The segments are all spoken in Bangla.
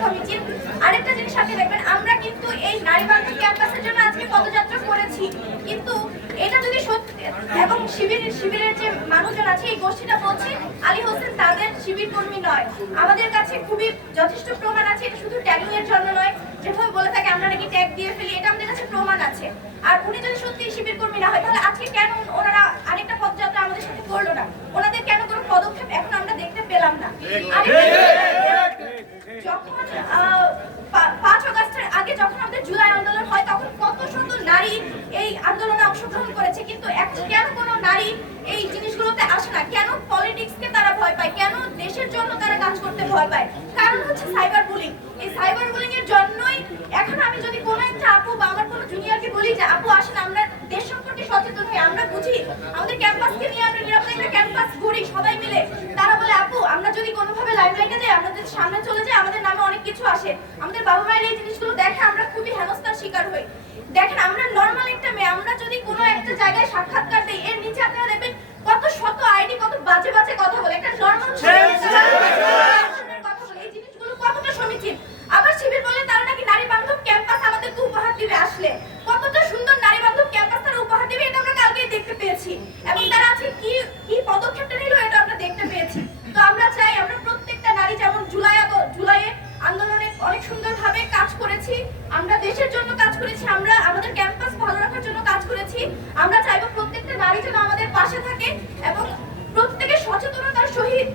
সমীচীন আরেকটা জিনিস আপনি দেখবেন, আমরা কিন্তু এই নারী ক্যাম্পাসের জন্য আজকে পদযাত্রা করেছি। কিন্তু এটা যদি সত্যি এবং শিবির, শিবিরের যে মানুষজন আছে, এই গোষ্ঠীটা বলছে, আলী হোসেন তাদের শিবির কর্মী নয়। আমাদের কাছে খুবই যথেষ্ট প্রমাণ আছে, এটা শুধু ট্যাগিং এর জন্য নয়। যেভাবে বলে থাকে, আমরা নাকি ট্যাগ দিয়ে ফেলি, এটা আমাদের কাছে প্রমাণ আছে। আর উনি যদি সত্যি শিবির কর্মী না হয়, তাহলে আজকে কেন ওনারা আরেকটা পদযাত্রা আমাদের সাথে করল না? ওনাদের কেন কোনো পদক্ষেপ এখন আমরা দেখতে পেলাম না? আরেকটা- পাঁচ অগস্টের আগে যখন আমাদের জুলাই আন্দোলন হয়, তখন কত শত নারী এই আন্দোলনে অংশগ্রহণ করেছে। কিন্তু কেন কোনো নারী এই জিনিসগুলোতে আসে না? কেন পলিটিক্সকে তারা ভয় পায়? কেন দেশের জন্য তারা কাজ করতে ভয় পায়? কারণ হচ্ছে সাইবার বুলিং এই সাইবার বুলিং এর জন্যই এখন আমি যদি কোনো একটা আপু বা আমার কোনো জুনিয়রকে বলি যে আপু আসেন আমরা দেশ সম্পর্কে সচেতন হই আমরা বুঝি আমাদের ক্যাম্পাসকে নিয়ে আমরা নিরাপদ একটা ক্যাম্পাস ঘুরি সবাই মিলে তারা বলে আপু আমরা যদি লাইমলাইটে আমরা যদি সামনে চলে যাই আমাদের নামে অনেক কিছু আসে। আমাদের বাবা মায়ের এই জিনিসগুলো দেখে আমরা খুবই হেনস্থার শিকার হই। দেখেন আমরা নর্মাল একটা মেয়ে আমরা যদি কোনো একটা জায়গায় সাক্ষাৎকার দিই এর নিচে আপনারা দেখবেন কত শত আইডি কত বাজে বাজে কথা বলে। একটা নর্মাল কথা বলে এই জিনিসগুলো কতটা সমীচীন? আবার শিবির বলে তারা নাকি নারী বান্ধব ক্যাম্পাস আমাদেরকে উপহার দিবে আসলে। কতটা সুন্দর নারী বান্ধব ক্যাম্পাস তারা উপহার দিবে এটা আমরা কালকেই দেখতে পেয়েছি। এবং তারা আজকে কি কি পদক্ষেপটা নিল এটা আমরা দেখতে পেয়েছি তো আমরা চাই আমরা প্রত্যেকটা নারী যেমন জুলাই আগ- জুলাইয়ে আন্দোলনে অনেক সুন্দরভাবে কাজ করেছি। আমরা দেশের জন্য কাজ করেছি, আমরা আমাদের ক্যাম্পাস ভালো রাখার জন্য কাজ করেছি। আমরা চাইব প্রত্যেকটা নারী যেন আমাদের পাশে থাকে এবং প্রত্যেকে সচেতনতার সহিত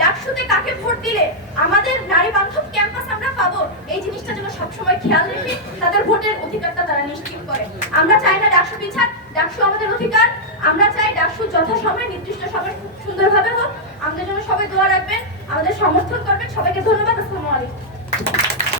ডাকসুতে কাকে ভোট দিলে আমাদের নারী বান্ধব ক্যাম্পাস আমরা পাবো। এই জিনিসটা যেন সবসময় খেয়াল রেখে তাদের ভোটের অধিকারটা তারা নিশ্চিত করে। আমরা চাই না ডাকসু পিছাক ডাকসু আমাদের অধিকার। আমরা চাই ডাকসু যথাসময়ে নির্দিষ্ট সময় সুন্দরভাবে হোক। আমাদের জন্য সবাই দোয়া রাখবেন, আমাদের সমর্থন করবেন। সবাইকে ধন্যবাদ, আসসালামু আলাইকুম।